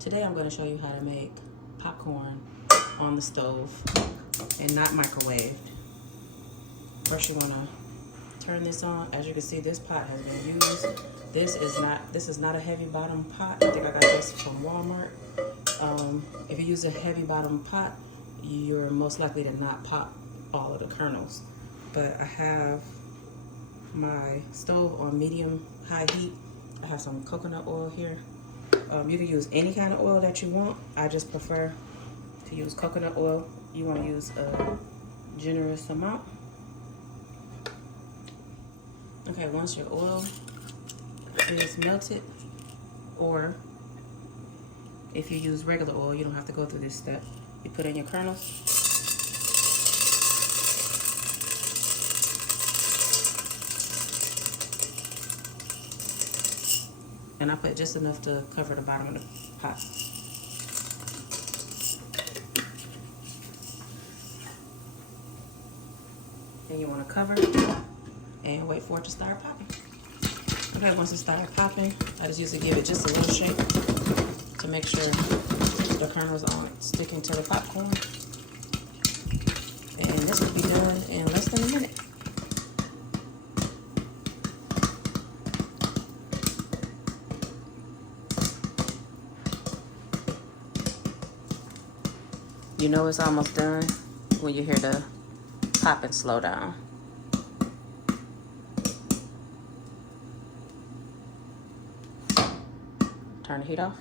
Today I'm going to show you how to make popcorn on the stove and not microwave. First you want to turn this on. As you can see, this pot has been used. This is not a heavy bottom pot. I think I got this from Walmart. If you use a heavy bottom pot, you're most likely to not pop all of the kernels. But I have my stove on medium high heat. I have some coconut oil here. You can use any kind of oil that you want. I just prefer to use coconut oil. You want to use a generous amount. Okay, once your oil is melted, or if you use regular oil, you don't have to go through this step. You put in your kernels. And I put just enough to cover the bottom of the pot. Then you want to cover and wait for it to start popping. Okay, once it started popping, I just usually give it just a little shake to make sure the kernels aren't sticking to the popcorn. And this will be done in less than a minute. You know it's almost done when you hear the popping slow down. Turn the heat off.